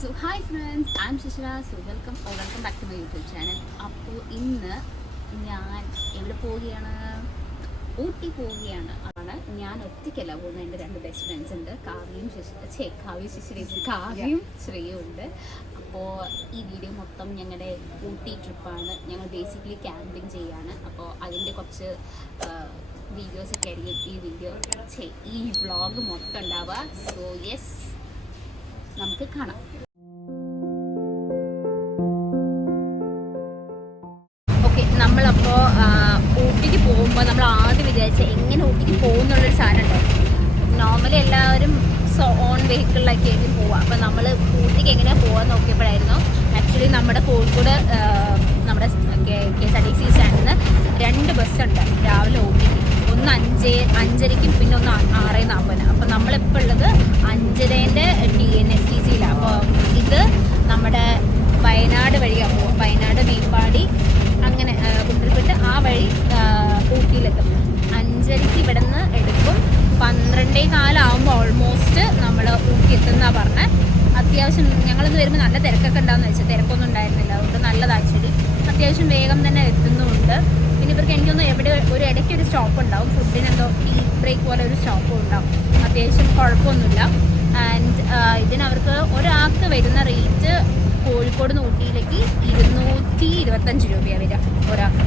So hi friends, I'm Shishira. So welcome back to my YouTube channel. അപ്പോൾ ഇന്ന് ഞാൻ എവിടെ പോവുകയാണ്? ഊട്ടി പോവുകയാണ്. ഞാൻ ഒറ്റയ്ക്കല്ല പോകുന്നത്. എൻ്റെ രണ്ട് ബെസ്റ്റ് ഫ്രണ്ട്സ് ഉണ്ട്, കാവ്യയും ശ്രേയും ഉണ്ട്. അപ്പോൾ ഈ വീഡിയോ മൊത്തം ഞങ്ങളുടെ ഊട്ടി ട്രിപ്പാണ്. ഞങ്ങൾ ബേസിക്കലി ക്യാമ്പിങ് ചെയ്യാണ്. അപ്പോൾ അതിൻ്റെ കുറച്ച് വീഡിയോസൊക്കെ ആയിരിക്കും ഈ വ്ളോഗ് മൊത്തം ഉണ്ടാവുക. സോ യെസ്, നമുക്ക് കാണാം. നമ്മളപ്പോൾ ഊട്ടിക്ക് പോകുമ്പോൾ നമ്മൾ ആദ്യം വിചാരിച്ച എങ്ങനെ ഊട്ടിക്ക് പോകുന്നുള്ളൊരു സാധനം ഉണ്ടായിരുന്നു. നോർമലി എല്ലാവരും ഓൺ വെഹിക്കിളിലൊക്കെ ആയിരിക്കും പോവുക. അപ്പോൾ നമ്മൾ ഊട്ടിക്ക് എങ്ങനെയാണ് പോകാൻ നോക്കിയപ്പോഴായിരുന്നു ആക്ച്വലി നമ്മുടെ കോഴിക്കോട് നമ്മുടെ KSRTC സ്റ്റാൻഡിൽ നിന്ന് 2 ബസ്സുണ്ട് രാവിലെ ഊട്ടിക്ക്. ഒന്ന് 5:30ക്കും പിന്നെ ഒന്ന് 6:40. അപ്പോൾ നമ്മളിപ്പോൾ ഉള്ളത് 5:30-ൻ്റെ TNSTCയിലാണ്. അപ്പോൾ ഇത് നമ്മുടെ വയനാട് വഴിയാണ് പോവുക. വയനാട് മേപ്പാടി അങ്ങനെ കുട്ടൽപ്പെട്ട് ആ വഴി ഊട്ടിയിലെത്തും. 5:30ക്ക് ഇവിടെ നിന്ന് എടുക്കും. 12:15 ഓൾമോസ്റ്റ് നമ്മൾ ഊട്ടി എത്തുന്നതാണ് പറഞ്ഞത്. അത്യാവശ്യം ഞങ്ങളിന്ന് വരുമ്പോൾ നല്ല തിരക്കൊക്കെ ഉണ്ടാകുമെന്ന് വെച്ചാൽ തിരക്കൊന്നും ഉണ്ടായിരുന്നില്ല. അതുകൊണ്ട് നല്ലത് ആക്ച്വലി. അത്യാവശ്യം വേഗം തന്നെ എത്തുന്നുമുണ്ട്. പിന്നെ ഇവർക്ക് എനിക്കൊന്നും ഒരു ഇടയ്ക്കൊരു സ്റ്റോപ്പ് ഉണ്ടാവും. ഫുഡിനെന്തോ ടീ ബ്രേക്ക് പോലെ ഒരു സ്റ്റോപ്പും ഉണ്ടാവും. അത്യാവശ്യം കുഴപ്പമൊന്നുമില്ല. ആൻഡ് ഇതിനവർക്ക് ഒരാൾക്ക് വരുന്ന റേറ്റ് കോഴിക്കോട് നിന്ന് ഊട്ടിയിലേക്ക് 225 രൂപയാണ് വരിക ഒരാൾക്ക്.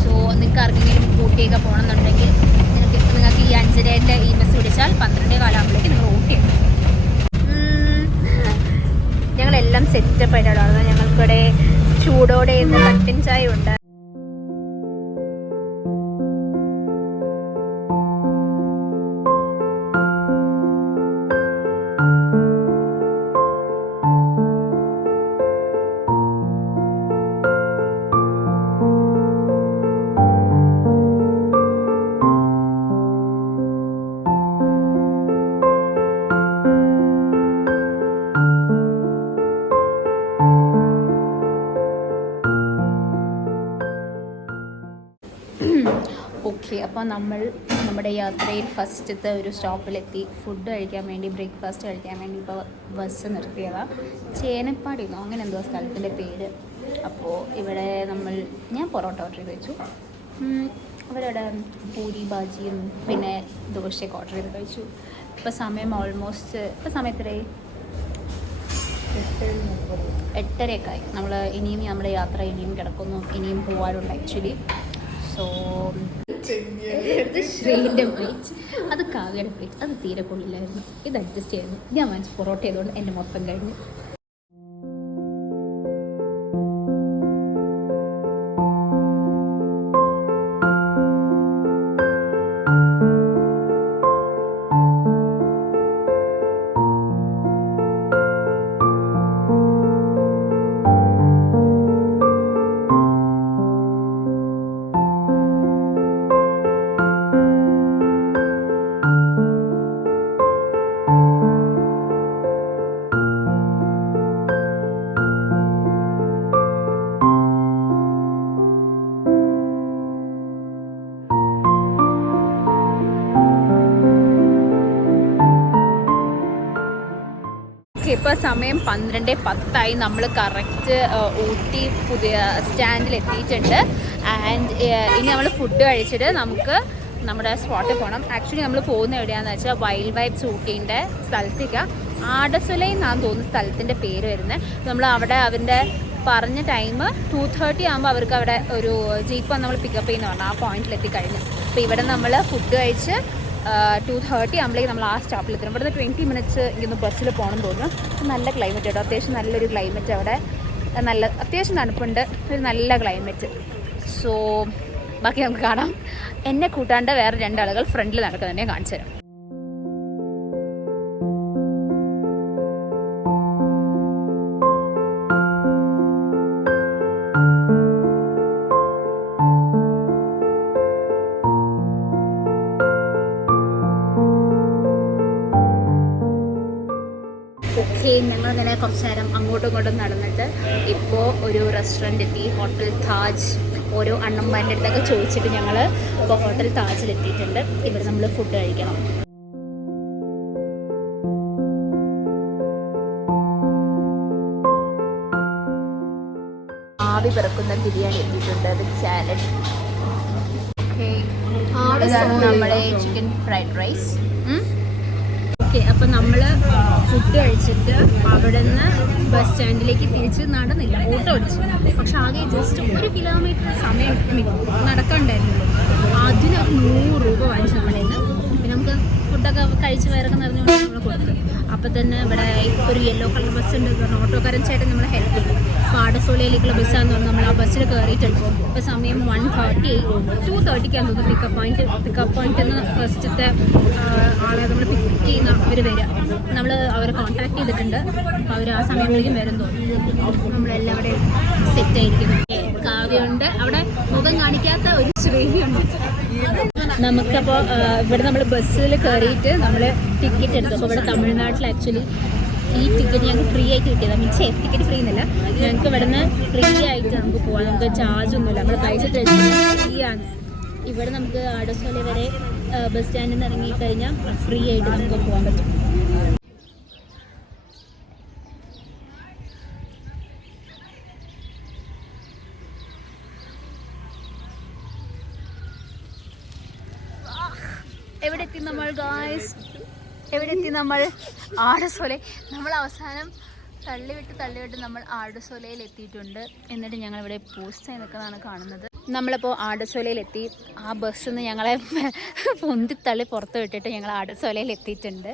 സോ നിങ്ങൾക്ക് ആർക്കെങ്കിലും ഊട്ടിയൊക്കെ പോകണമെന്നുണ്ടെങ്കിൽ നിങ്ങൾക്ക് ഈ 5:30-ൻ്റെ ഈ ബസ് പിടിച്ചാൽ 12:15 നിങ്ങൾ ഊട്ടി എത്തും. ഞങ്ങളെല്ലാം സെറ്റപ്പ് ആയിട്ടാണ്. ഞങ്ങൾക്കിവിടെ ചൂടോടെ കട്ടൻ ചായ ഉണ്ട്. ഓക്കെ, അപ്പോൾ നമ്മൾ നമ്മുടെ യാത്രയിൽ ഫസ്റ്റത്തെ ഒരു സ്റ്റോപ്പിലെത്തി. ഫുഡ് കഴിക്കാൻ വേണ്ടി, ബ്രേക്ക്ഫാസ്റ്റ് കഴിക്കാൻ വേണ്ടി ഇപ്പോൾ ബസ് നിർത്തിയതാണ്. ചേനപ്പാടിന്നോ അങ്ങനെ എന്തോ സ്ഥലത്തിൻ്റെ പേര്. അപ്പോൾ ഇവിടെ ഞാൻ പൊറോട്ട ഓർഡർ ചെയ്ത് വെച്ചു. അവരുടെ പൂരി ബാജിയും പിന്നെ ദോശയൊക്കെ ഓർഡർ ചെയ്ത് കഴിച്ചു. ഇപ്പോൾ സമയം ഓൾമോസ്റ്റ് സമയത്തിലായി 8:30 നമ്മൾ ഇനിയും നമ്മുടെ യാത്ര ഇനിയും കിടക്കുന്നു. ഇനിയും പോകാനുണ്ട് ആക്ച്വലി. സോ ശ്രീൻ്റെ പ്ലേറ്റ്, അത് കാവ്യയുടെ പ്ലേറ്റ്, അത് തീരെ കൊള്ളില്ലായിരുന്നു. ഇത് അഡ്ജസ്റ്റ് ചെയ്യായിരുന്നു. ഞാൻ വാങ്ങിച്ച് പൊറോട്ട ചെയ്തുകൊണ്ട് എൻ്റെ മൊത്തം കഴിഞ്ഞു. ഇപ്പോൾ സമയം 12:10. നമ്മൾ കറക്റ്റ് ഊട്ടി പുതിയ സ്റ്റാൻഡിൽ എത്തിയിട്ടുണ്ട്. ആൻഡ് ഇനി നമ്മൾ ഫുഡ് കഴിച്ചിട്ട് നമുക്ക് നമ്മുടെ സ്പോട്ടിൽ പോകണം. ആക്ച്വലി നമ്മൾ പോകുന്ന എവിടെയാണെന്ന് വെച്ചാൽ വൈൽഡ് വൈബ്സ് ഊട്ടീൻ്റെ സ്ഥലത്തേക്ക് ആടസുലൈ എന്നാണ് തോന്നുന്ന സ്ഥലത്തിൻ്റെ പേര് വരുന്നത്. നമ്മൾ അവിടെ അവരുടെ പറഞ്ഞ ടൈം 2:30 ആകുമ്പോൾ അവർക്ക് അവിടെ ഒരു ജീപ്പ് നമ്മൾ പിക്കപ്പ് ചെയ്യുന്ന പറഞ്ഞാൽ ആ പോയിന്റിൽ എത്തിക്കഴിഞ്ഞു. അപ്പോൾ ഇവിടെ നമ്മൾ ഫുഡ് കഴിച്ച് 2:30 ആകുമ്പോഴേക്കും നമ്മൾ ആ സ്റ്റോപ്പിൽ എത്തണം. ഇവിടുന്ന് 20 മിനിറ്റ്സ് ഇങ്ങനെ ബസ്സിൽ പോകണം തോന്നുന്നു. നല്ല ക്ലൈമറ്റ് കേട്ടോ, അത്യാവശ്യം നല്ലൊരു ക്ലൈമറ്റ് അവിടെ. അത്യാവശ്യം തണുപ്പുണ്ട്, ഒരു നല്ല ക്ലൈമറ്റ്. സോ ബാക്കി നമുക്ക് കാണാം. എന്നെ കൂട്ടാണ്ട് വേറെ 2 ആളുകൾ ഫ്രണ്ടിൽ നടക്കുന്നതിനെ കാണിച്ചു തരാം. ഞങ്ങളിങ്ങനെ കുറച്ച് നേരം അങ്ങോട്ടും ഇങ്ങോട്ടും നടന്നിട്ട് ഇപ്പോൾ ഒരു റെസ്റ്റോറൻറ്റ് എത്തി, ഹോട്ടൽ താജ്. ഓരോ അണ്ണന്മാരുടെ അടുത്തൊക്കെ ചോദിച്ചിട്ട് ഞങ്ങൾ ഇപ്പോൾ ഹോട്ടൽ താജിലെത്തിയിട്ടുണ്ട്. ഇവിടെ നമ്മൾ ഫുഡ് കഴിക്കണം. ആവി പറക്കുന്ന ബിരിയാണി എത്തിയിട്ടുണ്ട് വിത്ത് സാലഡ്. ഇതാണ് നമ്മുടെ ചിക്കൻ ഫ്രൈഡ് റൈസ്. ഓക്കെ, അപ്പം നമ്മൾ ഫുഡ് കഴിച്ചിട്ട് അവിടെ നിന്ന് ബസ് സ്റ്റാൻഡിലേക്ക് തിരിച്ച് നടന്നില്ല, ഓട്ടോ അടിച്ചു. പക്ഷെ ആകെ ജസ്റ്റ് 1 കിലോമീറ്റർ സമയം നടക്കണ്ടായിരുന്നുള്ളൂ. അതിനൊരു 100 രൂപ വാങ്ങിച്ചു നമ്മളിൽ നിന്ന്. പിന്നെ നമുക്ക് ഫുഡൊക്കെ കഴിച്ച് വയറൊക്കെ നിറഞ്ഞുകൊണ്ട് നമ്മൾ കൊടുത്തു. അപ്പോൾ തന്നെ ഇവിടെ ഒരു യെല്ലോ കളർ ബസ് ഉണ്ട് എന്ന് പറഞ്ഞു ഓട്ടോക്കാരൻ ചേട്ടൻ നമ്മളെ ഹെൽപ്പ് ചെയ്തു. പാടസോലയിലേക്കുള്ള ബസ്സാന്ന് പറഞ്ഞാൽ നമ്മൾ ആ ബസ്സിൽ കയറിയിട്ടുണ്ട്. ഇപ്പോൾ സമയം 1:30 2:30 തോന്നുന്നു പിക്കപ്പ് പോയിന്റ് എന്ന് ഫസ്റ്റത്തെ ആളെ നമ്മൾ പിക്ക് ചെയ്യുന്ന അവർ വരിക. നമ്മൾ അവരെ കോൺടാക്ട് ചെയ്തിട്ടുണ്ട്. അപ്പോൾ അവർ ആ സമയങ്ങളിലേക്കും വരും തോന്നുന്നു. നമ്മളെല്ലാം അവിടെ സെറ്റായിരിക്കുന്നു. കാവ്യമുണ്ട് അവിടെ, മുഖം കാണിക്കാത്ത ഒരു ശ്രീയുണ്ട്. നമുക്കപ്പോൾ ഇവിടെ നമ്മൾ ബസ്സിൽ കയറിയിട്ട് നമ്മൾ ടിക്കറ്റ് എടുത്തു. അപ്പോൾ ഇവിടെ തമിഴ്നാട്ടിൽ ആക്ച്വലി ഈ ടിക്കറ്റ് ഞങ്ങൾക്ക് ഫ്രീ ആയിട്ട് കിട്ടിയതാണ്. മീൻസ് ടിക്കറ്റ് ഫ്രീ എന്നല്ല, ഞങ്ങൾക്ക് ഇവിടെ നിന്ന് ഫ്രീ ആയിട്ട് നമുക്ക് പോകാം. നമുക്ക് ചാർജ് ഒന്നുമില്ല, നമ്മൾ പൈസ ഫ്രീ ആണ്. ഇവിടെ നമുക്ക് ആടസോല വരെ ബസ് സ്റ്റാൻഡിൽ നിന്ന് ഇറങ്ങിക്കഴിഞ്ഞാൽ ഫ്രീ ആയിട്ട് നമുക്ക് പോകാൻ പറ്റും. എവിടെ എത്തി നമ്മൾ ഗായ്സ്? എവിടെ എത്തി നമ്മൾ? ആടസോല. നമ്മൾ അവസാനം തള്ളിവിട്ട് നമ്മൾ ആടസോലയിൽ എത്തിയിട്ടുണ്ട്. എന്നിട്ട് ഞങ്ങളിവിടെ പോസ്റ്റായി നിൽക്കുന്നതാണ് കാണുന്നത്. നമ്മളിപ്പോൾ ആടസോലയിലെത്തി. ആ ബസ്സിൽ നിന്ന് ഞങ്ങളെ പൊന്തിത്തള്ളി പുറത്ത് വിട്ടിട്ട് ഞങ്ങൾ ആടസോലയിൽ എത്തിയിട്ടുണ്ട്.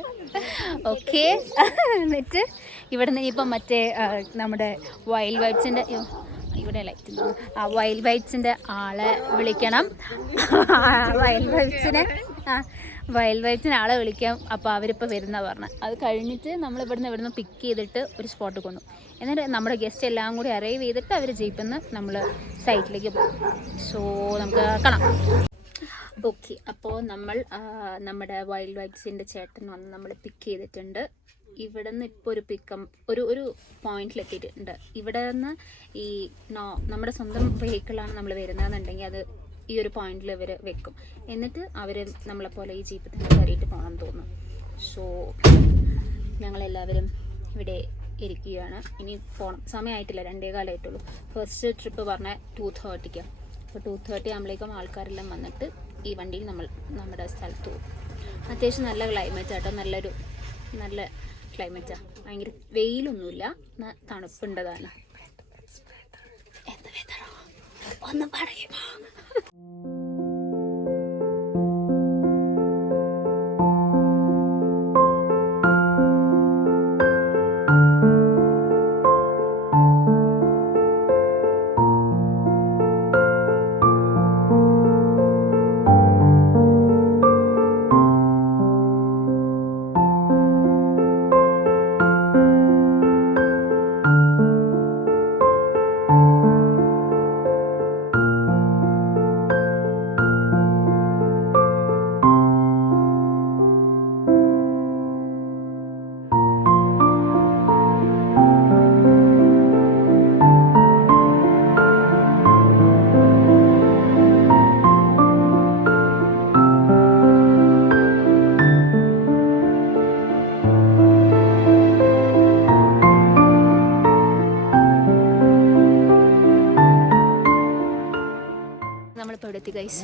ഓക്കെ, എന്നിട്ട് ഇവിടെ നിന്ന് ഇനിയിപ്പം മറ്റേ നമ്മുടെ വൈൽഡ് വൈബ്സിൻ്റെ ഇവിടെ ലൈറ്റ് ആ വൈൽഡ് വൈബ്സിൻ്റെ ആളെ വിളിക്കണം. വൈൽഡ് വൈബ്സിന് ആളെ വിളിക്കാം. അപ്പോൾ അവരിപ്പോൾ വരുന്ന പറഞ്ഞത്. അത് കഴിഞ്ഞിട്ട് നമ്മൾ ഇവിടുന്ന് പിക്ക് ചെയ്തിട്ട് ഒരു സ്പോട്ട് കൊണ്ടു. എന്നിട്ട് നമ്മുടെ ഗസ്റ്റ് എല്ലാം കൂടി അറൈവ് ചെയ്തിട്ട് അവർ ജീപ്പിൽ നിന്ന് നമ്മൾ സൈറ്റിലേക്ക് പോകും. സോ നമുക്ക് കാണാം. ഓക്കെ, അപ്പോൾ നമ്മൾ നമ്മുടെ വൈൽഡ് വൈബ്സിൻ്റെ ചേട്ടൻ വന്ന് നമ്മൾ പിക്ക് ചെയ്തിട്ടുണ്ട്. ഇവിടെ നിന്ന് ഇപ്പോൾ ഒരു പോയിന്റിലെത്തിയിട്ടുണ്ട്. ഇവിടെ നിന്ന് ഈ നമ്മുടെ സ്വന്തം വെഹിക്കിളാണ് നമ്മൾ വരുന്നതെന്നുണ്ടെങ്കിൽ അത് ഈ ഒരു പോയിന്റിൽ ഇവർ വെക്കും. എന്നിട്ട് അവർ നമ്മളെപ്പോലെ ഈ ജീപ്പിൽ തന്നെ കയറിയിട്ട് പോകണം തോന്നുന്നു. സോ ഞങ്ങളെല്ലാവരും ഇവിടെ ഇരിക്കുകയാണ്. ഇനി പോകണം. സമയമായിട്ടില്ല, 2:15 ഫസ്റ്റ് ട്രിപ്പ് പറഞ്ഞാൽ 2:30. അപ്പോൾ 2:30 ആകുമ്പോഴേക്കും ആൾക്കാരെല്ലാം വന്നിട്ട് ഈ വണ്ടിയിൽ നമ്മൾ നമ്മുടെ സ്ഥലത്ത് പോകും. അത്യാവശ്യം നല്ല ക്ലൈമറ്റ് ആട്ടോ, നല്ല ക്ലൈമറ്റാണ്. ഭയങ്കര വെയിലൊന്നുമില്ല, തണുപ്പുണ്ടതാണ്. എന്ത് വേദനോ ഒന്ന് പറയുമോ? നമ്മളിപ്പോൾ ഇവിടെ എത്തി ഗൈസ്.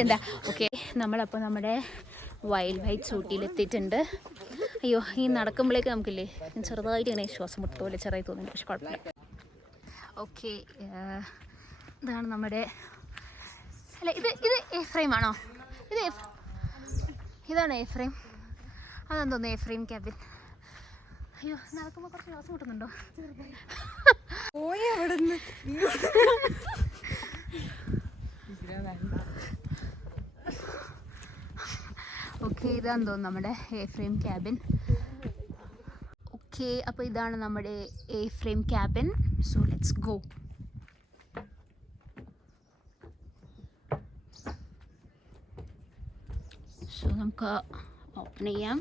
എന്താ ഓക്കെ, നമ്മളപ്പോൾ നമ്മുടെ വൈൽഡ് വൈബ്സ് ഊട്ടിയിലെത്തിയിട്ടുണ്ട്. അയ്യോ, ഈ നടക്കുമ്പോഴേക്ക് നമുക്കില്ലേ ചെറുതായിട്ട് ഇങ്ങനെ ശ്വാസം മുട്ടോലെ ചെറുതായി തോന്നുന്നു, പക്ഷെ കുഴപ്പമില്ല. ഓക്കെ, ഇതാണ് നമ്മുടെ അല്ല ഇത് എഫ്രൈം ആണോ? ഇതാണ് എഫ്രൈം. അതെന്ന് തോന്നുന്നു എഫ്രൈം ക്യാബിൻ. അയ്യോ, നടക്കുമ്പോൾ കുറച്ച് ശ്വാസം മുട്ടുന്നുണ്ടോ? ഓക്കെ, ഇതാന്ന് തോന്നുന്നു നമ്മുടെ എഫ്രൈം ക്യാബിൻ. ഓക്കെ, അപ്പോൾ ഇതാണ് നമ്മുടെ Ephraim cabin. So let's go. So നമുക്ക് ഓപ്പൺ ചെയ്യാം.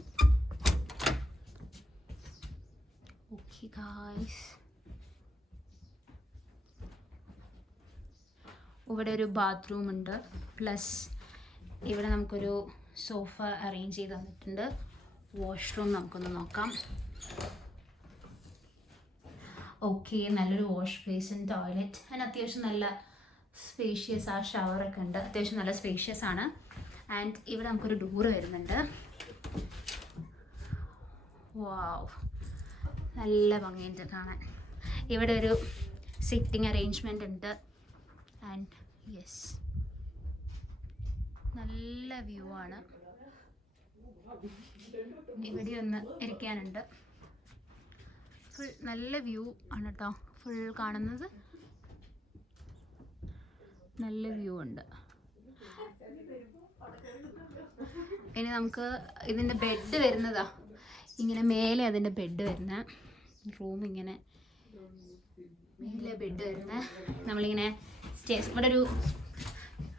ഓക്കെ ഗായ്സ്, ഇവിടെ ഒരു ബാത്റൂം ഉണ്ട്. പ്ലസ് ഇവിടെ നമുക്കൊരു സോഫ അറേഞ്ച് ചെയ്ത് തന്നിട്ടുണ്ട്. വാഷ്റൂം നമുക്കൊന്ന് നോക്കാം. ഓക്കെ, നല്ലൊരു വാഷ് ബേസിൻ, ടോയ്ലറ്റ്, ആൻഡ് അത്യാവശ്യം നല്ല സ്പേഷ്യസ്. ആ ഷവറൊക്കെ ഉണ്ട്, അത്യാവശ്യം നല്ല സ്പേഷ്യസ് ആണ്. ആൻഡ് ഇവിടെ നമുക്കൊരു ഡോറ് വരുന്നുണ്ട്. വാവ്, നല്ല ഭംഗിയുണ്ട് കാണാൻ. ഇവിടെ ഒരു സിറ്റിംഗ് അറേഞ്ച്മെൻ്റ് ഉണ്ട്. ആൻഡ് യെസ്, നല്ല വ്യൂ ആണ്. ഇവിടെ ഒന്ന് ഇരിക്കാനുണ്ട്. ഫുൾ നല്ല വ്യൂ ആണ് കേട്ടോ, ഫുൾ കാണുന്നത് നല്ല വ്യൂ ഉണ്ട്. ഇനി നമുക്ക് ഇതിൻ്റെ ബെഡ് വരുന്നതാ, ഇങ്ങനെ മേലെ അതിൻ്റെ ബെഡ് വരുന്ന റൂം, ഇങ്ങനെ മേലെ ബെഡ് വരുന്ന. നമ്മളിങ്ങനെ സ്റ്റേസ്, ഇവിടെ ഒരു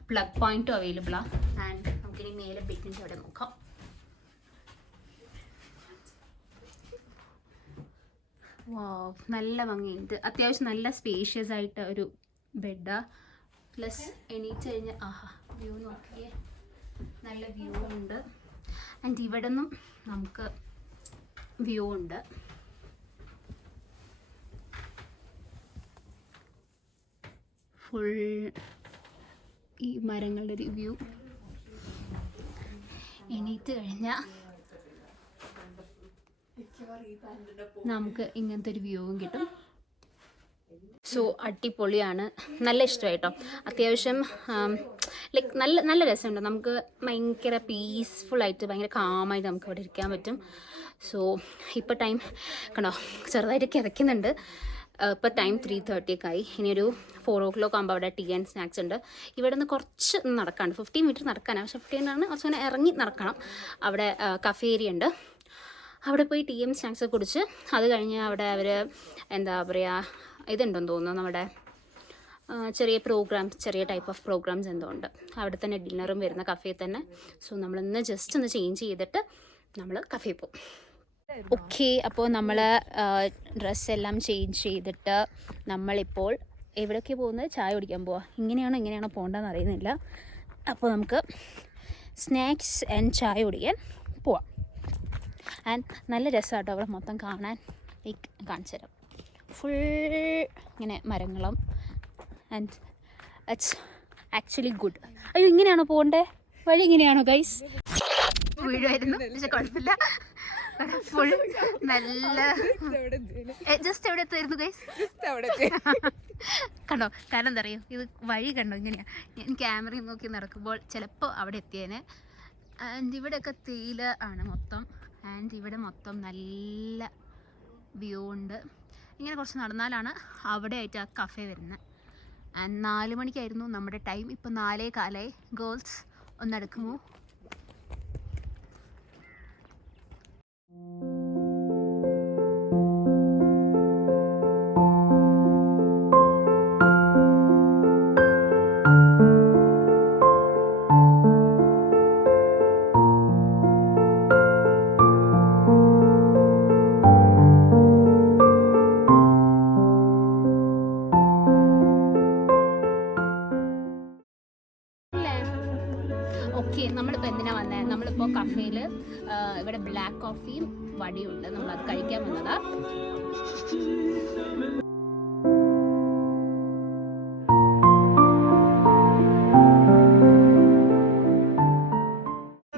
പ്ലഗ് പോയിന്റും അവൈലബിളാണ്. ആൻഡ് നമുക്കിനി മേലെ ബെഡിൻ്റെ അവിടെ നോക്കാം. വാവ്, നല്ല ഭംഗിയുണ്ട്. അത്യാവശ്യം നല്ല സ്പേഷ്യസ് ആയിട്ട് ഒരു ബെഡാ. പ്ലസ് എണീറ്റ് കഴിഞ്ഞ് ആഹാ വ്യൂ നോക്കിയേ, നല്ല വ്യൂ ഉണ്ട്. ആൻഡ് ഇവിടെ നിന്നും നമുക്ക് വ്യൂ ഉണ്ട്. ഫുൾ ഈ മരങ്ങളുടെ ഒരു വ്യൂ. എണീറ്റ് കഴിഞ്ഞാൽ നമുക്ക് ഇങ്ങനത്തെ ഒരു വ്യൂവും കിട്ടും. സോ അടിപൊളിയാണ്, നല്ല ഇഷ്ടമായിട്ടോ. അത്യാവശ്യം ലൈക്ക് നല്ല നല്ല രസമുണ്ട്. നമുക്ക് ഭയങ്കര പീസ്ഫുള്ളായിട്ട് ഭയങ്കര കാമായിട്ട് നമുക്ക് ഇവിടെ ഇരിക്കാൻ പറ്റും. സോ ഇപ്പോൾ ടൈം കണ്ടോ, ചെറുതായിട്ട് കിതയ്ക്കുന്നുണ്ട്. ഇപ്പോൾ ടൈം 3:30 ആയി. ഇനിയൊരു 4 o'clock ആകുമ്പോൾ അവിടെ ടീ ആൻഡ് സ്നാക്സ് ഉണ്ട്. ഇവിടെ നിന്ന് കുറച്ച് നടക്കാണ്ട് 15 minutes നടക്കാനാണ്. പക്ഷേ 15 ആണ് കുറച്ചിങ്ങനെ ഇറങ്ങി നടക്കണം. അവിടെ കഫേരിയ ഉണ്ട്, അവിടെ പോയി ടീ ആൻഡ് സ്നാക്സ് കുടിച്ച് അത് കഴിഞ്ഞ് അവിടെ അവർ എന്താ പറയുക ഇതുണ്ടെന്ന് തോന്നുന്നു, നമ്മുടെ ചെറിയ പ്രോഗ്രാംസ്, ചെറിയ ടൈപ്പ് ഓഫ് പ്രോഗ്രാംസ് എന്തോ ഉണ്ട്. അവിടെ തന്നെ ഡിന്നറും വരുന്ന കഫേ തന്നെ. സോ നമ്മളിന്ന് ജസ്റ്റ് ഒന്ന് ചേഞ്ച് ചെയ്തിട്ട് നമ്മൾ കഫേ പോകും. ഓക്കെ, അപ്പോൾ നമ്മൾ ഡ്രസ്സെല്ലാം ചേഞ്ച് ചെയ്തിട്ട് നമ്മളിപ്പോൾ എവിടേക്ക് പോകുന്നത്? ചായ കുടിക്കാൻ പോവാം. ഇങ്ങനെയാണോ പോകേണ്ടതെന്ന് അറിയുന്നില്ല. അപ്പോൾ നമുക്ക് സ്നാക്സ് ആൻഡ് ചായ കുടിക്കാൻ പോവാം. ആൻഡ് നല്ല രസമാട്ടോ അവിടെ മൊത്തം കാണാൻ. ലൈക്ക് കാണിച്ചു തരാം, ഫുൾ ഇങ്ങനെ മരങ്ങളും. And it's actually good. അയ്യോ, ഇങ്ങനെയാണോ പോകണ്ടേ? വഴി ഇങ്ങനെയാണോ ഗൈസ്? വീഴുമായിരുന്നു, പക്ഷെ കുഴപ്പമില്ല. ഫുൾ നല്ല ജസ്റ്റ് എവിടെ എത്തുമായിരുന്നു ഗൈസ്? കണ്ടോ, കാരണം എന്താ പറയുക, ഇത് വഴി കണ്ടോ ഇങ്ങനെയാണ്. ഞാൻ ക്യാമറയിൽ നോക്കി നടക്കുമ്പോൾ ചിലപ്പോൾ അവിടെ എത്തിയേനെ. ആൻഡ് ഇവിടെയൊക്കെ തേയില ആണ് മൊത്തം. ആൻഡ് ഇവിടെ മൊത്തം നല്ല വ്യൂ ഉണ്ട്. ഇങ്ങനെ കുറച്ച് നടന്നാലാണ് അവിടെ ആയിട്ട് ആ കഫേ വരുന്നത്. ആൻഡ് 4 മണിക്കായിരുന്നു നമ്മുടെ ടൈം. ഇപ്പോൾ 4:15. ഗേൾസ് ഒന്നെടുക്കുമോ? ഓക്കെ, നമ്മളിപ്പോൾ എന്തിനാണ് വന്നത്? നമ്മളിപ്പോൾ കഫേയിൽ ഇവിടെ ബ്ലാക്ക് കോഫിയും വടിയുണ്ട്, നമ്മളത് കഴിക്കാൻ വന്നതാ.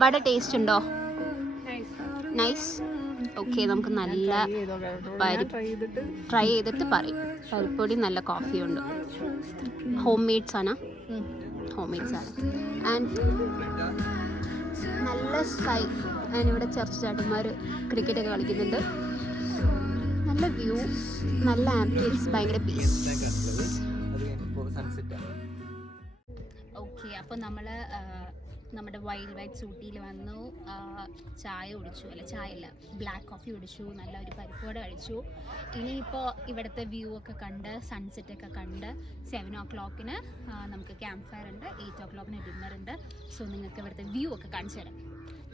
വട ടേസ്റ്റ് ഉണ്ടോ? നൈസ്. ഓക്കെ, നമുക്ക് നല്ല ട്രൈ ചെയ്തിട്ട് പറയും. പരിപ്പൊടി നല്ല കോഫിയുണ്ട്. ഹോം മെയ്ഡ്സ് ആണ്. ആൻഡ് നല്ല സ്കൈ. ആൻഡ് ഇവിടെ ചർച്ച് ചാട്ടന്മാർ ക്രിക്കറ്റൊക്കെ കളിക്കുന്നുണ്ട്. നല്ല വ്യൂ, നല്ല ആംബിയൻസ്, ഭയങ്കര പീസ്. ഓക്കെ, അപ്പോൾ നമ്മൾ നമ്മുടെ വൈൽഡ് വൈറ്റ് ഊട്ടിയിൽ വന്നു. ചായ കുടിച്ചു, ചായയല്ല, ബ്ലാക്ക് കോഫി കുടിച്ചു, നല്ല ഒരു പരിപ്പോട കഴിച്ചു. ഇനിയിപ്പോൾ ഇവിടുത്തെ വ്യൂ ഒക്കെ കണ്ട് സൺസെറ്റൊക്കെ കണ്ട് 7 o'clock നമുക്ക് ക്യാമ്പ് ഫയർ ഉണ്ട്, 8 o'clock ഡിന്നർ ഉണ്ട്. സോ നിങ്ങൾക്ക് ഇവിടുത്തെ വ്യൂ ഒക്കെ കാണിച്ചു തരാം.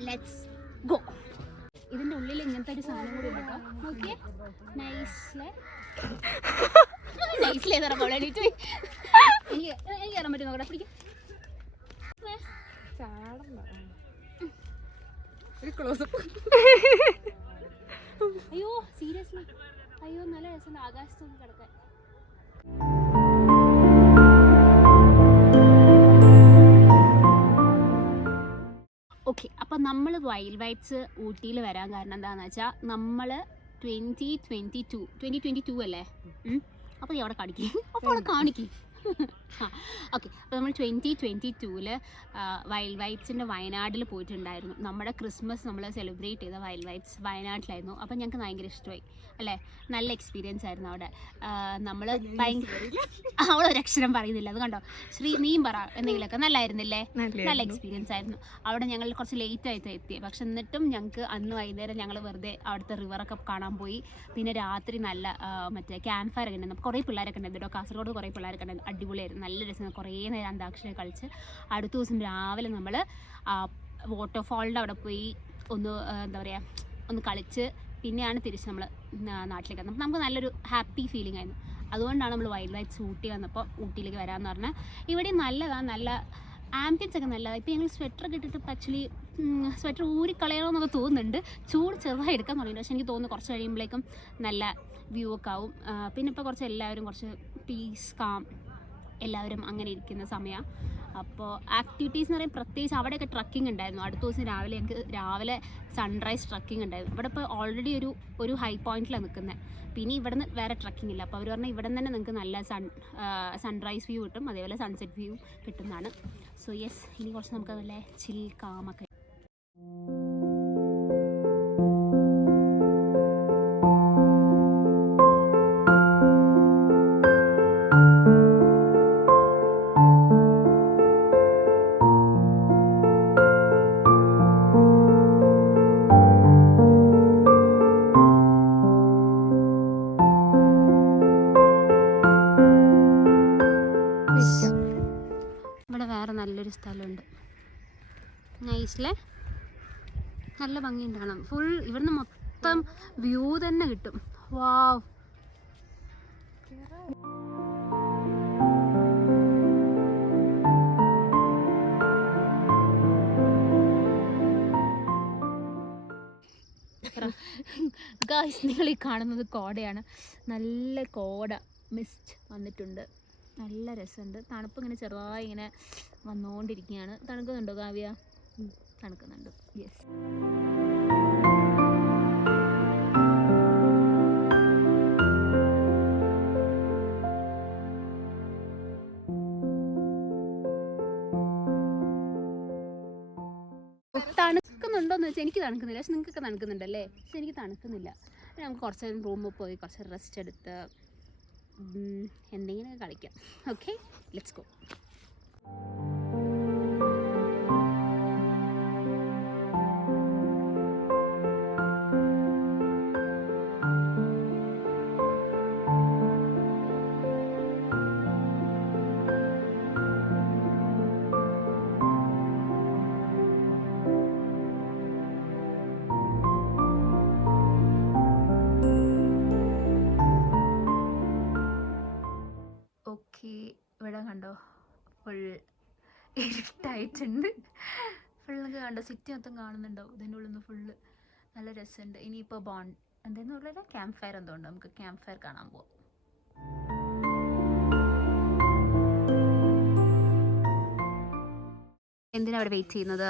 Let's go. ഇതിൻ്റെ ഉള്ളിൽ ഇങ്ങനത്തെ ഒരു സാധനം കൂടി ഉണ്ട് കേട്ടോ. നോക്കിയേ, നൈസ്ലേ എനിക്ക് കയറാൻ പറ്റും. നോക്കട്ടെ, പിടിക്കും. അയ്യോ സീരിയസ്ലി അയ്യോ നല്ല രസമുണ്ട് ആകാശത്തൊന്ന് കിടക്കാൻ. ഓക്കെ, അപ്പം നമ്മൾ വൈൽഡ് വൈബ്സ് ഊട്ടിയിൽ വരാൻ കാരണം എന്താണെന്ന് വെച്ചാൽ നമ്മൾ 2022 അല്ലേ? അപ്പോൾ അവിടെ കാണിക്കും, അപ്പോൾ അവിടെ കാണിക്കും. ഓക്കെ, അപ്പോൾ നമ്മൾ 2022 വൈൽഡ് വൈബ്സിൻ്റെ വയനാട്ടിൽ പോയിട്ടുണ്ടായിരുന്നു. നമ്മുടെ ക്രിസ്മസ് നമ്മൾ സെലിബ്രേറ്റ് ചെയ്ത വൈൽഡ് വൈബ്സ് വയനാട്ടിലായിരുന്നു. അപ്പോൾ ഞങ്ങൾക്ക് ഭയങ്കര ഇഷ്ടമായി അല്ലേ, നല്ല എക്സ്പീരിയൻസ് ആയിരുന്നു അവിടെ. നമ്മൾ അവളൊരക്ഷരം പറയുന്നില്ല, അത് കണ്ടോ ശ്രീ, നീയും പറ എന്തെങ്കിലുമൊക്കെ. നല്ലായിരുന്നില്ലേ? നല്ല എക്സ്പീരിയൻസ് ആയിരുന്നു. അവിടെ ഞങ്ങൾ കുറച്ച് ലേറ്റ് ആയിട്ട് എത്തിയത്, പക്ഷെ എന്നിട്ടും ഞങ്ങൾക്ക് അന്ന് വൈകുന്നേരം ഞങ്ങൾ വെറുതെ അവിടുത്തെ റിവറൊക്കെ കാണാൻ പോയി. പിന്നെ രാത്രി നല്ല മറ്റേ ക്യാമ്പ് ഫയർ ഒക്കെ ഉണ്ടായിരുന്നു. കുറേ പിള്ളേരൊക്കെ ഉണ്ടായിരുന്നു കേട്ടോ, കാസർഗോഡ് കുറേ പിള്ളേരൊക്കെ ഉണ്ടായിരുന്നു. അടിപൊളിയായിരുന്നു, നല്ല രസം. കുറേ നേരം അന്താക്ഷരി കളിച്ച് അടുത്ത ദിവസം രാവിലെ നമ്മൾ വാട്ടർഫാളിൻ്റെ അവിടെ പോയി ഒന്ന് എന്താ പറയുക, ഒന്ന് കളിച്ച് പിന്നെയാണ് തിരിച്ച് നമ്മൾ നാട്ടിലേക്ക് വന്നത്. നമുക്ക് നല്ലൊരു ഹാപ്പി ഫീലിംഗ് ആയിരുന്നു. അതുകൊണ്ടാണ് നമ്മൾ വൈൽഡ് ലൈഫ് ഊട്ടി വന്നപ്പോൾ ഊട്ടിയിലേക്ക് വരാമെന്ന് പറഞ്ഞാൽ. ഇവിടെ നല്ലതാണ്, നല്ല ആംബിയൻസ് ഒക്കെ നല്ലതാണ്. ഇപ്പോൾ ഞങ്ങൾ സ്വെറ്ററൊക്കെ ഇട്ടിട്ട് ആക്ച്വലി സ്വെറ്റർ ഊരിക്കളയണമെന്നൊക്കെ തോന്നുന്നുണ്ട്. ചൂട് ചെറുതായി എടുക്കാൻ തുടങ്ങിയിട്ട്, പക്ഷേ എനിക്ക് തോന്നുന്നു കുറച്ച് കഴിയുമ്പോഴേക്കും നല്ല വ്യൂ ഒക്കെ ആവും. പിന്നെ ഇപ്പോൾ കുറച്ച് എല്ലാവരും കുറച്ച് പീസ് കാം എല്ലാവരും അങ്ങനെ ഇരിക്കുന്ന സമയമാണ്. അപ്പോൾ ആക്ടിവിറ്റീസ് എന്ന് പറയുമ്പോൾ പ്രത്യേകിച്ച് അവിടെയൊക്കെ ട്രക്കിംഗ് ഉണ്ടായിരുന്നു. അടുത്ത ദിവസം രാവിലെ ഞങ്ങൾക്ക് രാവിലെ സൺറൈസ് ട്രക്കിംഗ് ഉണ്ടായിരുന്നു. ഇവിടെ ഇപ്പോൾ ഓൾറെഡി ഒരു ഹൈ പോയിന്റിലാണ് നിൽക്കുന്നത്. പിന്നെ ഇവിടെ നിന്ന് വേറെ ട്രക്കിംഗ് ഇല്ല. അപ്പോൾ അവർ പറഞ്ഞാൽ ഇവിടെ തന്നെ നിങ്ങൾക്ക് നല്ല സൺറൈസ് വ്യൂ കിട്ടും, അതേപോലെ സൺസെറ്റ് വ്യൂ കിട്ടുന്നതാണ്. സോ യെസ്, ഇനി കുറച്ച് നമുക്ക് നല്ല ചിൽ കാമൊക്കെ. ഇവിടെ വേറെ നല്ലൊരു സ്ഥലമുണ്ട്, നൈസിലെ നല്ല ഭംഗിയുണ്ട് കാണാം. ഫുൾ ഇവിടുന്ന് മൊത്തം വ്യൂ തന്നെ കിട്ടും. വാവ്, ഗായ്സ് നിങ്ങൾ ഈ കാണുന്നത് കോടയാണ്. നല്ല കോട മിസ്റ്റ് വന്നിട്ടുണ്ട്, നല്ല രസമുണ്ട്. തണുപ്പ് ഇങ്ങനെ ചെറുതായി ഇങ്ങനെ വന്നുകൊണ്ടിരിക്കുകയാണ്. തണുക്കുന്നുണ്ടോ കാവ്യ? തണുക്കുന്നുണ്ട്. യെസ്. തണുക്കുന്നുണ്ടോയെന്ന് വെച്ചാൽ എനിക്ക് തണുക്കുന്നില്ല, പക്ഷെ നിങ്ങൾക്കൊക്കെ തണുക്കുന്നുണ്ടല്ലേ? പക്ഷെ എനിക്ക് തണുക്കുന്നില്ല. നമുക്ക് കുറച്ച് നേരം റൂമിൽ പോയി കുറച്ച് റെസ്റ്റ് എടുത്ത് എന്തെങ്കിലും കളിക്കാം. Okay, let's go. ഇവിടെ കണ്ടോ ഫുൾ ഇരുട്ടായിട്ടുണ്ട്. ഫുള്ളൊക്കെ കണ്ടോ, സിറ്റി മൊത്തം കാണുന്നുണ്ടോ? ഇതിൻ്റെ ഉള്ളിൽ നിന്ന് ഫുള്ള് നല്ല രസമുണ്ട്. ഇനിയിപ്പോൾ എന്തായിരുന്നു ഉള്ളത്, ക്യാമ്പ് ഫയർ എന്തോ ഉണ്ട്. നമുക്ക് ക്യാമ്പ് ഫയർ കാണാൻ പോവാം. എന്തിനാ അവിടെ വെയിറ്റ് ചെയ്യുന്നത്?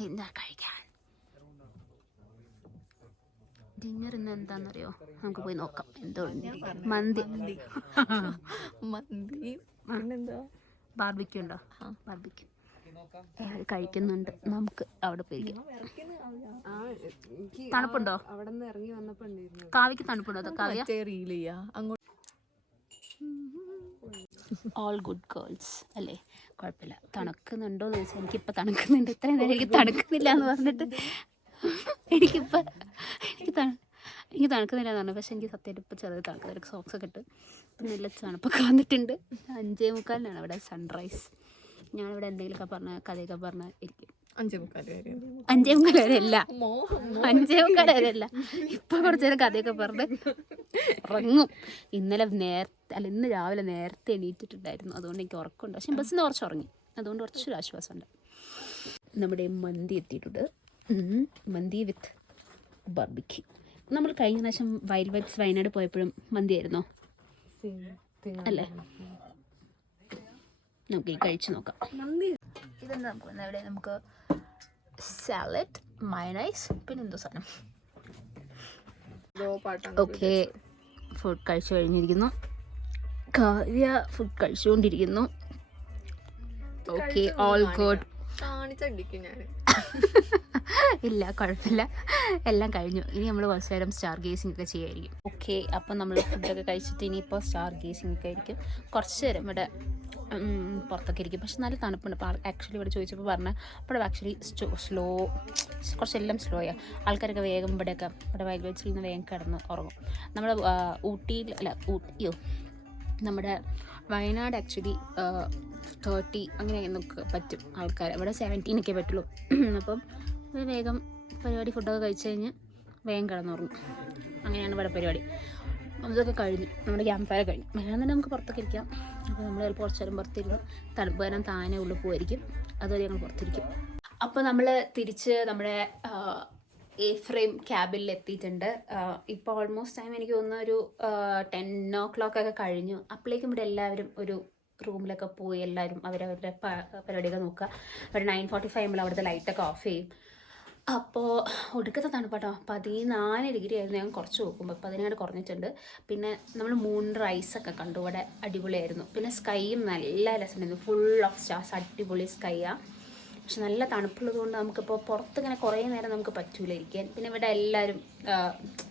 ഡിന്നർ കഴിക്കാൻ. ഡിന്നർ ഇന്ന് എന്താണെന്നറിയോ? നമുക്ക് പോയി നോക്കാം. എന്തോ മന്തി ബാർബിക്യൂ ഉണ്ടോ? ബാർബിക്യൂ കഴിക്കുന്നുണ്ട്. നമുക്ക് അവിടെ പോയിരിക്കാം. തണുപ്പുണ്ടോ? കാവ്യക്ക് തണുപ്പുണ്ടോ? കാവ്യ ഓൾ ഗുഡ് ഗേൾസ് അല്ലേ? കുഴപ്പമില്ല. തണുക്കുന്നുണ്ടോയെന്ന് ചോദിച്ചാൽ എനിക്കിപ്പോൾ തണുക്കുന്നുണ്ട്. ഇത്രയും നേരം എനിക്ക് തണുക്കുന്നില്ല എന്ന് പറഞ്ഞിട്ട് എനിക്ക് തണുക്കുന്നില്ല എന്ന് പറഞ്ഞു. പക്ഷെ എനിക്ക് സത്യമായിട്ട് ഇപ്പോൾ ചെറുത് തണുക്കുന്നില്ല. സോക്സ് ഒക്കെ ഇട്ട് നല്ല തണുപ്പൊക്കെ വന്നിട്ടുണ്ട്. 5:45 അവിടെ സൺറൈസ്. ഞാനിവിടെ എന്തെങ്കിലുമൊക്കെ പറഞ്ഞ കഥയൊക്കെ പറഞ്ഞ് ഇരിക്കും. 5:45 വരെ അല്ല, 5:45 വരെ അല്ല. ഇപ്പം കുറച്ച് നേരം കഥയൊക്കെ പറഞ്ഞ് ഉറങ്ങും. ഇന്ന് രാവിലെ നേരത്തെ എണീറ്റിട്ടുണ്ടായിരുന്നു, അതുകൊണ്ട് എനിക്ക് ഉറക്കമുണ്ട്. പക്ഷെ ബസ്സിൽ നിന്ന് കുറച്ച് ഉറങ്ങി, അതുകൊണ്ട് കുറച്ചൊരു ആശ്വാസമുണ്ട്. നമ്മുടെ മന്തി എത്തിയിട്ടുണ്ട്. മന്തി വിത്ത് ബാർബിക്യൂ. നമ്മൾ കഴിഞ്ഞ പ്രാവശ്യം വൈൽഡ് വൈബ്സ് വയനാട് പോയപ്പോഴും മന്തിയായിരുന്നോ അല്ലേ? നമുക്ക് ഈ കഴിച്ച് നോക്കാം. ഇതെന്താ നമുക്ക് ഇവിടെ നമുക്ക് സാലഡ്, മയണൈസ്, പിന്നെ എന്തോ സാധനം. ഓക്കെ, ഫുഡ് കഴിച്ചു കഴിഞ്ഞിരിക്കുന്നു. കാവ്യ ഫുഡ് കഴിച്ചുകൊണ്ടിരിക്കുന്നു. Okay, all good. ഇല്ല, കുഴപ്പമില്ല, എല്ലാം കഴിഞ്ഞു. ഇനി നമ്മൾ കുറച്ച് നേരം സ്റ്റാർ ഗേസിംഗ് ഒക്കെ ചെയ്യായിരിക്കും. ഓക്കെ, അപ്പം നമ്മൾ ഫുഡൊക്കെ കഴിച്ചിട്ട് ഇനിയിപ്പോൾ സ്റ്റാർ ഗേസിംഗ് ഒക്കെ ആയിരിക്കും. കുറച്ച് നേരം ഇവിടെ പുറത്തൊക്കെ ഇരിക്കും. പക്ഷെ നല്ല തണുപ്പുണ്ട്. അപ്പോൾ ആക്ച്വലി ഇവിടെ ചോദിച്ചപ്പോൾ പറഞ്ഞാൽ ഇവിടെ ആക്ച്വലി സ്ലോ, കുറച്ചെല്ലാം സ്ലോയാണ്. ആൾക്കാരൊക്കെ വേഗം ഇവിടെ വൈൽഡ് വൈബ്സിൽ നിന്ന് വേഗം കിടന്ന് ഉറങ്ങും. നമ്മുടെ ഊട്ടിയിൽ ഊട്ടിയോ നമ്മുടെ വയനാട് ആക്ച്വലി 30 അങ്ങനെ നമുക്ക് പറ്റും ആൾക്കാർ. ഇവിടെ 17 പറ്റുള്ളൂ. അപ്പം വേഗം പരിപാടി ഫുഡൊക്കെ കഴിച്ച് കഴിഞ്ഞ് വേഗം കിടന്നുറങ്ങും. അങ്ങനെയാണ് ഇവിടെ പരിപാടി. അതൊക്കെ കഴിഞ്ഞു, നമ്മുടെ ക്യാമ്പ് ഫയർ കഴിഞ്ഞു. വേണം തന്നെ നമുക്ക് പുറത്തൊക്കെ ഇരിക്കാം. അപ്പോൾ നമ്മൾ ചിലപ്പോൾ കുറച്ച് നേരം പുറത്തിരുന്ന് തണുപ്പ് കാരണം താനെ ഉള്ളിൽ പോകുമായിരിക്കും. അതുവരെ ഞങ്ങൾ പുറത്തിരിക്കും. അപ്പോൾ നമ്മൾ തിരിച്ച് നമ്മുടെ എ-ഫ്രെയിം ക്യാബിൽ എത്തിയിട്ടുണ്ട്. ഇപ്പോൾ ഓൾമോസ്റ്റ് ടൈം എനിക്ക് തോന്നുന്ന ഒരു 10 o'clock ഒക്കെ കഴിഞ്ഞു. അപ്പോഴേക്കും ഇവിടെ എല്ലാവരും ഒരു റൂമിലൊക്കെ പോയി എല്ലാവരും അവരവരുടെ പരിപാടിയൊക്കെ നോക്കുക. ഒരു 9:45 ആകുമ്പോൾ അവിടുത്തെ ലൈറ്റൊക്കെ ഓഫ് ചെയ്യും. അപ്പോൾ ഒടുക്കത്തെ തണുപ്പാട്ടോ. 14 ഡിഗ്രി ആയിരുന്നു ഞാൻ കുറച്ച് നോക്കുമ്പോൾ. അപ്പോൾ അതിനോട് കുറഞ്ഞിട്ടുണ്ട്. പിന്നെ നമ്മൾ മൂൺ റൈസൊക്കെ കണ്ടു. ഇവിടെ അടിപൊളിയായിരുന്നു. പിന്നെ സ്കൈയും നല്ല രസമുണ്ടായിരുന്നു. ഫുൾ ഓഫ് സ്റ്റാർസ്, അടിപൊളി സ്കൈയാണ്. പക്ഷെ നല്ല തണുപ്പുള്ളത് കൊണ്ട് നമുക്കിപ്പോൾ പുറത്തിങ്ങനെ കുറേ നേരം നമുക്ക് പറ്റൂല ഇരിക്കാൻ. പിന്നെ ഇവിടെ എല്ലാവരും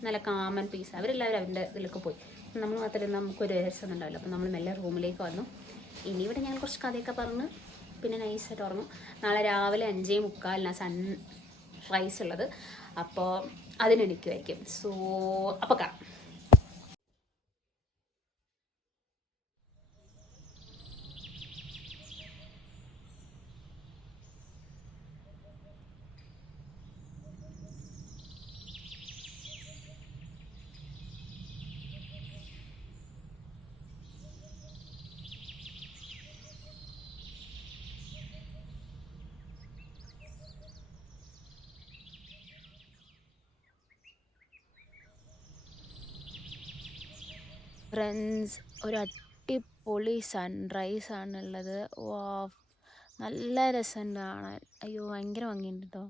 നല്ല കാമൻ പീസ്, അവരെല്ലാവരും അവരുടെ ഇതിലൊക്കെ പോയി. നമ്മൾ മാത്രമേ നമുക്കൊരു രസം ഉണ്ടാവില്ല. അപ്പോൾ നമ്മൾ മെല്ലെ റൂമിലേക്ക് വന്നു. ഇനി ഇവിടെ ഞാൻ കുറച്ച് കഥയൊക്കെ പറഞ്ഞ് പിന്നെ നൈസായിട്ട് ഉറങ്ങും. നാളെ രാവിലെ 5:45 സൺ റൈസ് ഉള്ളത്. അപ്പോൾ അതിനെണിക്കുമായിരിക്കും. സോ അപ്പോൾ കാണാം. ഫ്രണ്ട്സ്, ഒരു അടിപൊളി സൺറൈസ് ആണുള്ളത്. വാ, നല്ല രസമുണ്ട് കാണാൻ. അയ്യോ, ഭയങ്കര ഭംഗിയുണ്ട് കേട്ടോ.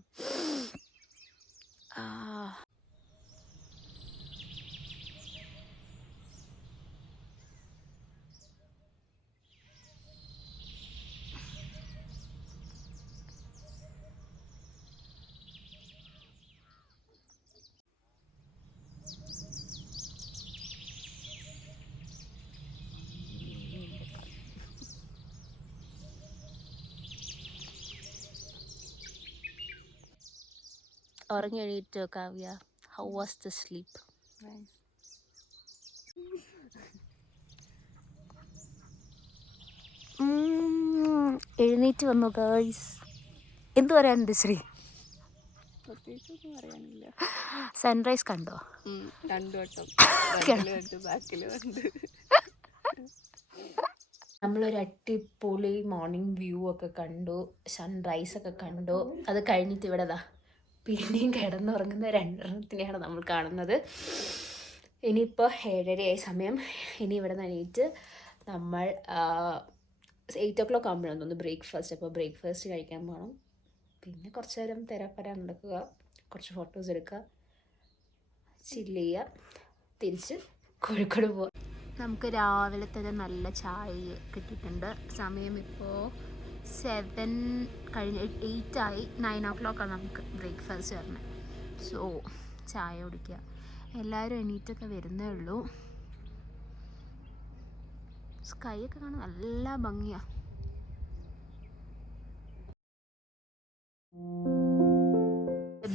ഉറങ്ങി എണീറ്റോ Kavya? How was the sleep? എഴുന്നേറ്റ് വന്നു ഗൈസ്. എന്തു പറയാനുണ്ട് ശ്രീ? സൺറൈസ് കണ്ടോ? നമ്മളൊരു അടിപൊളി മോർണിംഗ് വ്യൂ ഒക്കെ കണ്ടു, സൺറൈസ് ഒക്കെ കണ്ടു. അത് കഴിഞ്ഞിട്ട് ഇവിടെ പിന്നെയും കിടന്നുറങ്ങുന്ന 2 നമ്മൾ കാണുന്നത്. ഇനിയിപ്പോൾ 7:30 സമയം. ഇനി ഇവിടെ നിന്ന് എണീറ്റ് നമ്മൾ 8 o'clock ആകുമ്പോഴാണ് തോന്നുന്നു ബ്രേക്ക്ഫാസ്റ്റ്. അപ്പോൾ ബ്രേക്ക്ഫാസ്റ്റ് കഴിക്കാൻ പോകണം. പിന്നെ കുറച്ച് നേരം തെരപ്പര നടക്കുക, കുറച്ച് ഫോട്ടോസ് എടുക്കുക, ചില്ല് ചെയ്യുക, തിരിച്ച് കോഴിക്കോട് പോവുക. നമുക്ക് രാവിലെ തന്നെ നല്ല ചായ കിട്ടിയിട്ടുണ്ട്. സമയം ഇപ്പോൾ 7 കഴിഞ്ഞ് 8 ആയി. 9 o'clock നമുക്ക് ബ്രേക്ക്ഫാസ്റ്റ് വരണം. സോ ചായ കുടിക്കുക. എല്ലാവരും എണീറ്റൊക്കെ വരുന്നേ ഉള്ളൂ. സ്കൈ ഒക്കെ കാണാൻ നല്ല ഭംഗിയാണ്.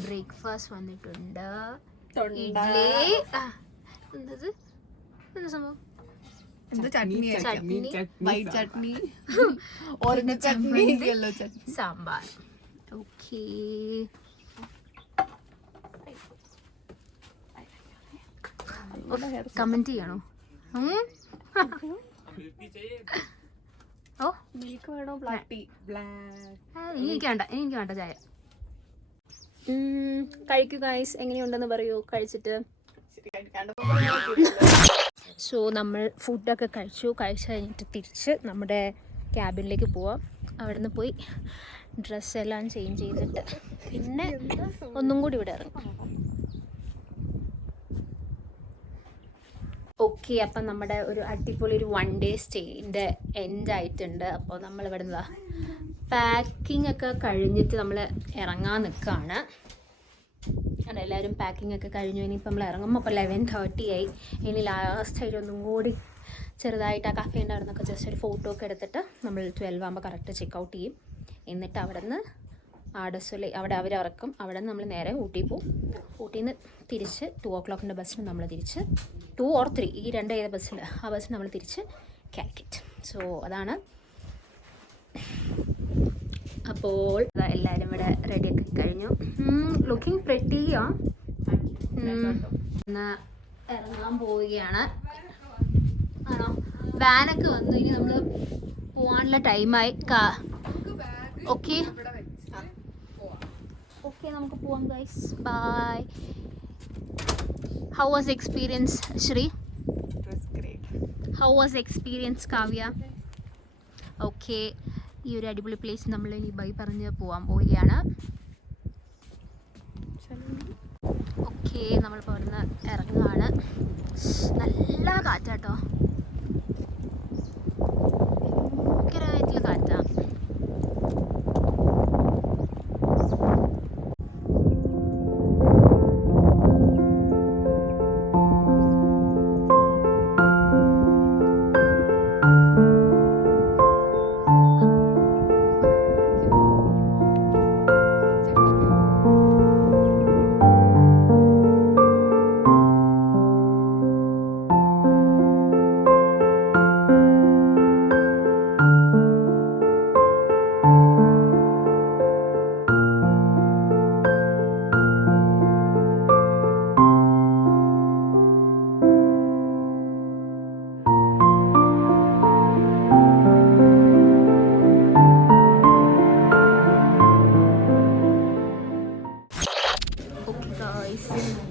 ബ്രേക്ക്ഫാസ്റ്റ് വന്നിട്ടുണ്ട്. ഇഡ്ഡലി, എന്തത് എന്താ സംഭവം? സാമ്പാർ. ഓക്കേ, കമന്റ് ചെയ്യണോ? ഓ, മിൽക്ക് വേണോ? Black tea? എനിക്ക് വേണ്ട ചായ. കഴിക്കൂ ഗൈസ്, എങ്ങനെയുണ്ടെന്ന് പറയൂ കഴിച്ചിട്ട്. സോ നമ്മൾ ഫുഡൊക്കെ കഴിച്ചു കഴിഞ്ഞിട്ട് തിരിച്ച് നമ്മുടെ ക്യാബിനിലേക്ക് പോവാം. അവിടെ നിന്ന് പോയി ഡ്രസ്സെല്ലാം ചേഞ്ച് ചെയ്തിട്ട് പിന്നെ ഒന്നും കൂടി ഇവിടെ ഇറങ്ങും. ഓക്കെ, അപ്പം നമ്മുടെ ഒരു അടിപൊളി ഒരു 1 day സ്റ്റേൻ്റെ എൻഡ് ആയിട്ടുണ്ട്. അപ്പോൾ നമ്മളിവിടെ നിന്ന് പാക്കിംഗ് ഒക്കെ കഴിഞ്ഞിട്ട് നമ്മൾ ഇറങ്ങാൻ നിൽക്കുകയാണ്. അവിടെ എല്ലാവരും പാക്കിംഗ് ഒക്കെ കഴിഞ്ഞു. ഇനിയിപ്പോൾ നമ്മൾ ഇറങ്ങുമ്പോൾ അപ്പോൾ 11:30 ആയി. ഇനി ലാസ്റ്റായിട്ട് ഒന്നും കൂടി ചെറുതായിട്ട് ആ കഫേ ഉണ്ടായിരുന്നൊക്കെ ജസ്റ്റ് ഒരു ഫോട്ടോ ഒക്കെ എടുത്തിട്ട് നമ്മൾ 12 ആകുമ്പോൾ കറക്റ്റ് ചെക്കൗട്ട് ചെയ്യും. എന്നിട്ട് അവിടെ നിന്ന് ആഡസ്വലി അവിടെ അവരിറക്കും. അവിടെ നിന്ന് നമ്മൾ നേരെ ഊട്ടി പോവും. ഊട്ടിയിൽ നിന്ന് തിരിച്ച് 2 o'clock ബസ്സിന് നമ്മൾ തിരിച്ച് 2 or 3 ഈ 2 ഏത് ബസ്സുണ്ട് ആ ബസ്സിന് നമ്മൾ തിരിച്ച് കാലിക്കറ്റ്. സോ അതാണ്. അപ്പോൾ എല്ലാവരും ഇവിടെ റെഡിയൊക്കെ കഴിഞ്ഞു. ലുക്കിംഗ് പ്രെറ്റിയാ. ഇന്ന് ഇറങ്ങാൻ പോവുകയാണ്. ആണോ? വാനൊക്കെ വന്നു. ഇനി നമ്മൾ പോകാനുള്ള ടൈമായി. ഓക്കെ ഓക്കെ, നമുക്ക് പോവാം guys. Bye. How was experience Sree? How was experience Kavya? Okay, ഈ ഒരു അടിപൊളി പ്ലേസ് നമ്മൾ ഈ ബൈ പറഞ്ഞ് പോകാൻ പോവുകയാണ്. ഓക്കെ, നമ്മളിപ്പോൾ അവിടുന്ന് ഇറങ്ങുകയാണ്. നല്ല കാറ്റാട്ടോ, ഭയങ്കരമായിട്ടുള്ള കാറ്റാണ്.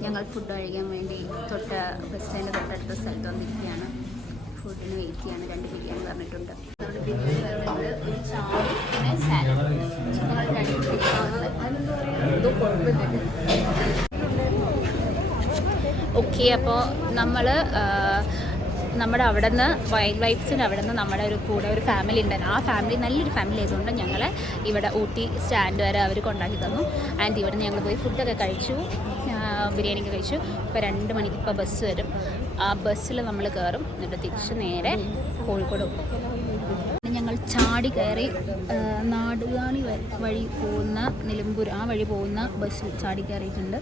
ഞങ്ങൾ ഫുഡ് കഴിക്കാൻ വേണ്ടി ബസ് സ്റ്റാൻഡ് തൊട്ടടുത്ത സ്ഥലത്ത് വന്നിരിക്കുകയാണ്. ഫുഡിന് വെയിറ്റ് ചെയ്യാണ്. 2 ബിരിയാണി പറഞ്ഞിട്ടുണ്ട്. അതുകൊണ്ട് ബിരിയാണി പറഞ്ഞത് ഒരു ചാറ് പിന്നെ സാലഡ്. ഓക്കെ, അപ്പോൾ നമ്മൾ നമ്മുടെ അവിടെ നിന്ന് വൈൽഡ് വൈബ്സിൻ്റെ അവിടെ നിന്ന് നമ്മുടെ ഒരു കൂടെ ഒരു ഫാമിലി ഉണ്ടായിരുന്നു. ആ ഫാമിലി നല്ലൊരു ഫാമിലി ആയതുകൊണ്ട് ഞങ്ങളെ ഇവിടെ ഊട്ടി സ്റ്റാൻഡ് വരെ അവർ കൊണ്ടാക്കി തന്നു. ആൻഡ് ഇവിടെ നിന്ന് ഞങ്ങൾ പോയി ഫുഡൊക്കെ കഴിച്ചു, ബിരിയാണിയൊക്കെ കഴിച്ചു. ഇപ്പോൾ 2 മണിക്ക് ഇപ്പോൾ ബസ് വരും. ആ ബസ്സിൽ നമ്മൾ കയറും. എന്നിട്ട് തിരിച്ച് നേരെ കോഴിക്കോട് പോകും. ഞങ്ങൾ ചാടി കയറി നാടുകാണി വഴി പോകുന്ന നിലമ്പൂർ ആ വഴി പോകുന്ന ബസ്സിൽ ചാടി കയറിയിട്ടുണ്ട്.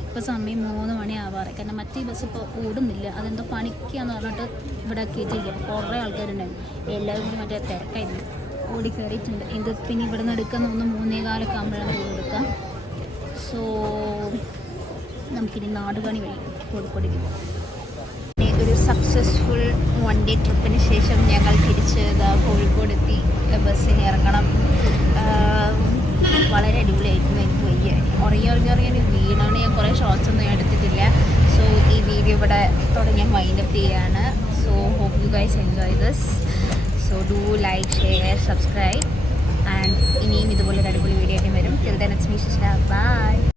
ഇപ്പോൾ സമയം 3 മണി ആവാറ്. കാരണം മറ്റേ ബസ് ഇപ്പോൾ ഓടുന്നില്ല. അതെന്തോ പണിക്കാന്ന് പറഞ്ഞിട്ട് ഇവിടെ കയറ്റിയില്ല. കുറേ ആൾക്കാരുണ്ടായിരുന്നു. എല്ലാവരും മറ്റേ തിരക്കായിരുന്നു. ഓടി കയറിയിട്ടുണ്ട്. ഇത് പിന്നെ ഇവിടെ നിന്ന് എടുക്കാൻ തോന്നുന്നു 3:15 ആകുമ്പോഴാണ് എടുക്കാം. സോ നമുക്കിനി നാടുകാണി വഴി കോഴിക്കോടേക്ക് പോകാം. ഒരു സക്സസ്ഫുൾ 1 day ട്രിപ്പിന് ശേഷം ഞങ്ങൾ തിരിച്ച് കോഴിക്കോട് എത്തി. ബസ്സിന് ഇറങ്ങണം. വളരെ അടിപൊളിയായിരുന്നു. എനിക്ക് വയ്യ ഉറങ്ങി വീണാണ്. ഞാൻ കുറേ ഷോർട്സ് ഒന്നും എടുത്തിട്ടില്ല. സോ ഈ വീഡിയോ ഇവിടെ തുടങ്ങി വൈൻഡപ്പ് ചെയ്യാണ്. So hope you guys enjoy this. So do like, share, subscribe. And ഇനിയും ഇതുപോലൊരു അടിപൊളി വീഡിയോ ആയിട്ട് വരും. Till then it's me Shishira. By.